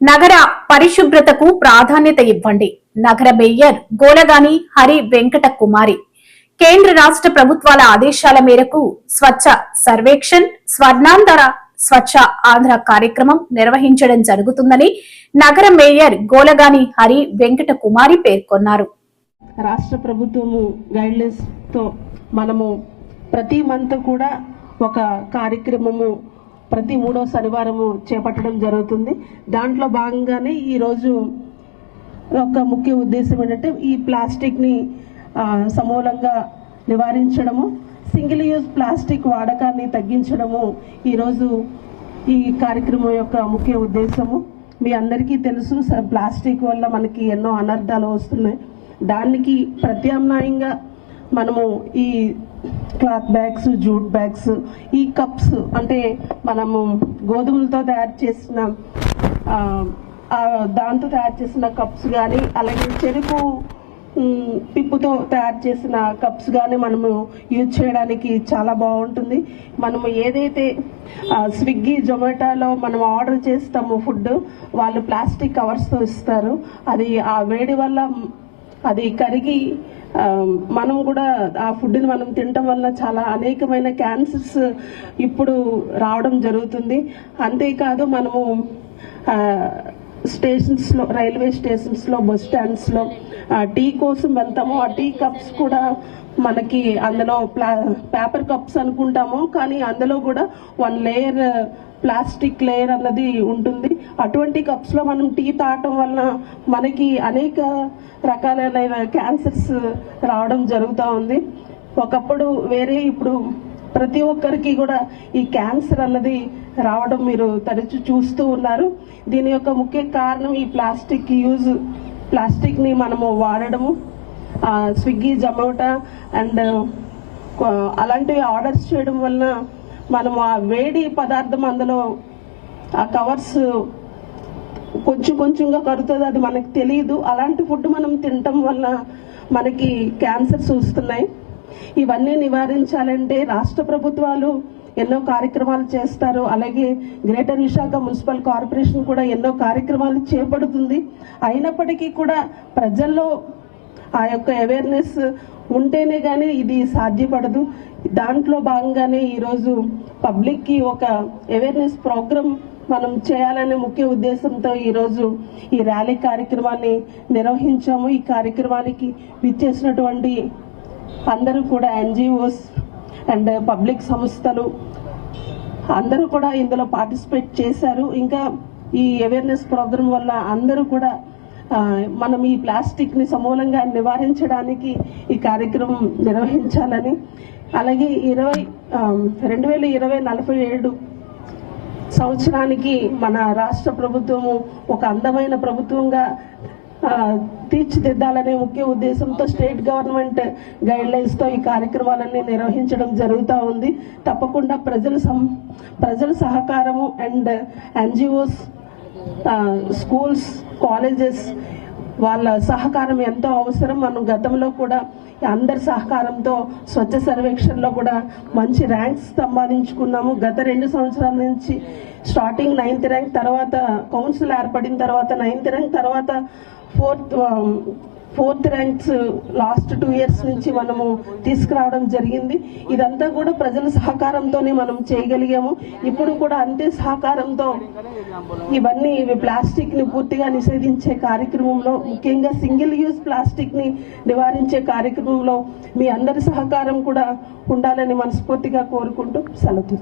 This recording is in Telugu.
నగర పరిశుభ్రతకు ప్రాధాన్యత ఇవ్వండి. నగర మేయర్ గోలగాని హరి వెంకట కుమారి. కేంద్ర రాష్ట్ర ప్రభుత్వాల ఆదేశాల మేరకు స్వచ్ఛ సర్వేక్షన్ స్వర్ణాంధ్ర స్వచ్ఛ ఆంధ్ర కార్యక్రమం నిర్వహించడం జరుగుతుందని నగర మేయర్ గోలగాని హరి వెంకట కుమారి పేర్కొన్నారు. రాష్ట్ర ప్రభుత్వము గైడ్లైన్స్తో మనము ప్రతి మంత్ కూడా ఒక కార్యక్రమము ప్రతి మూడో శనివారము చేపట్టడం జరుగుతుంది. దాంట్లో భాగంగానే ఈరోజు ఒక ముఖ్య ఉద్దేశం ఏంటంటే ఈ ప్లాస్టిక్ని సమూలంగా నివారించడము సింగిల్ యూజ్ ప్లాస్టిక్ వాడకాన్ని తగ్గించడము ఈరోజు ఈ కార్యక్రమం యొక్క ముఖ్య ఉద్దేశము. మీ అందరికీ తెలుసు స- ప్లాస్టిక్ వల్ల మనకి ఎన్నో అనర్థాలు వస్తున్నాయి. దానికి ప్రత్యామ్నాయంగా మనము ఈ క్లాత్ బ్యాగ్స్ జూట్ బ్యాగ్స్ ఈ కప్స్ అంటే మనము గోధుమలతో తయారు చేసిన దాంతో తయారు చేసిన కప్స్ కానీ అలాగే చెరుకు పిప్పుతో తయారు చేసిన కప్స్ కానీ మనము యూజ్ చేయడానికి చాలా బాగుంటుంది. మనము ఏదైతే స్విగ్గీ జొమాటోలో మనం ఆర్డర్ చేస్తాము ఫుడ్ వాళ్ళు ప్లాస్టిక్ కవర్స్తో ఇస్తారు. అది ఆ వేడి వల్ల అది కరిగి మనం కూడా ఆ ఫుడ్ని మనం తినటం వల్ల చాలా అనేకమైన క్యాన్సర్స్ ఇప్పుడు రావడం జరుగుతుంది. అంతేకాదు మనము స్టేషన్స్లో రైల్వే స్టేషన్స్లో బస్ స్టాండ్స్లో ఆ, టీ కోసం వెళ్తాము. ఆ టీ కప్స్ కూడా మనకి అందులో ప్లా పేపర్ కప్స్ అనుకుంటాము కానీ అందులో కూడా వన్ లేయర్ ప్లాస్టిక్ లేయర్ అన్నది ఉంటుంది. అటువంటి కప్స్లో మనం టీ తాగటం వలన మనకి అనేక రకాలైన క్యాన్సర్స్ రావడం జరుగుతూ ఉంది. ఒకప్పుడు వేరే ఇప్పుడు ప్రతి ఒక్కరికి కూడా ఈ క్యాన్సర్ అన్నది రావడం మీరు తరచు చూస్తూ ఉన్నారు. దీని యొక్క ముఖ్య కారణం ఈ ప్లాస్టిక్ యూజ్ ప్లాస్టిక్ని మనము వాడడము. స్విగ్గీ జొమాటో అండ్ అలాంటివి ఆర్డర్స్ చేయడం వలన మనం ఆ వేడి పదార్థం అందులో ఆ కవర్స్ కొంచెం కొంచెంగా కరుతుంది అది మనకు తెలియదు. అలాంటి ఫుడ్ మనం తినటం వల్ల మనకి క్యాన్సర్స్ వస్తున్నాయి ఇవన్నీ నివారించాలంటే రాష్ట్ర ప్రభుత్వాలు ఎన్నో కార్యక్రమాలు చేస్తారు. అలాగే గ్రేటర్ విశాఖ మున్సిపల్ కార్పొరేషన్ కూడా ఎన్నో కార్యక్రమాలు చేపడుతుంది. అయినప్పటికీ కూడా ప్రజల్లో ఆ యొక్క అవేర్నెస్ ఉంటేనే కానీ ఇది సాధ్యపడదు. దాంట్లో భాగంగానే ఈరోజు పబ్లిక్కి ఒక అవేర్నెస్ ప్రోగ్రామ్ మనం చేయాలనే ముఖ్య ఉద్దేశంతో ఈరోజు ఈ ర్యాలీ కార్యక్రమాన్ని నిర్వహించాము. ఈ కార్యక్రమానికి విచ్చేసినటువంటి అందరూ కూడా ఎన్జిఓస్ అండ్ పబ్లిక్ సంస్థలు అందరూ కూడా ఇందులో పార్టిసిపేట్ చేశారు. ఇంకా ఈ అవేర్నెస్ ప్రోగ్రామ్ వల్ల అందరూ కూడా మనం ఈ ప్లాస్టిక్ని సమూలంగా నివారించడానికి ఈ కార్యక్రమం నిర్వహించాలని. అలాగే ఇరవై రెండు వేల ఇరవై నలభై ఏడు సంవత్సరానికి మన రాష్ట్ర ప్రభుత్వము ఒక అందమైన ప్రభుత్వంగా తీర్చిదిద్దాలనే ముఖ్య ఉద్దేశంతో స్టేట్ గవర్నమెంట్ గైడ్ లైన్స్తో ఈ కార్యక్రమాలన్నీ నిర్వహించడం జరుగుతూ ఉంది. తప్పకుండా ప్రజల సం ప్రజల సహకారము అండ్ ఎన్జిఓస్ స్కూల్స్ కాలేజెస్ వాళ్ళ సహకారం ఎంతో అవసరం. మనం గతంలో కూడా అందరి సహకారంతో స్వచ్ఛ సర్వేక్షణలో కూడా మంచి ర్యాంక్స్ సంపాదించుకున్నాము. గత రెండు సంవత్సరాల నుంచి స్టార్టింగ్ నైన్త్ ర్యాంక్ తర్వాత కౌన్సిల్ ఏర్పడిన తర్వాత నైన్త్ ర్యాంక్ తర్వాత fourth fourth ranks last two years నుంచి మనము తీసుకురావడం జరిగింది. ఇదంతా కూడా ప్రజల సహకారంతోనే మనం చేయగలిగాము. ఇప్పుడు కూడా అంతే సహకారంతో ఇవన్నీ ఇవి ప్లాస్టిక్ని పూర్తిగా నిషేధించే కార్యక్రమంలో ముఖ్యంగా సింగిల్ యూజ్ ప్లాస్టిక్ని నివారించే కార్యక్రమంలో మీ అందరి సహకారం కూడా ఉండాలని మనస్ఫూర్తిగా కోరుకుంటూ సెలవు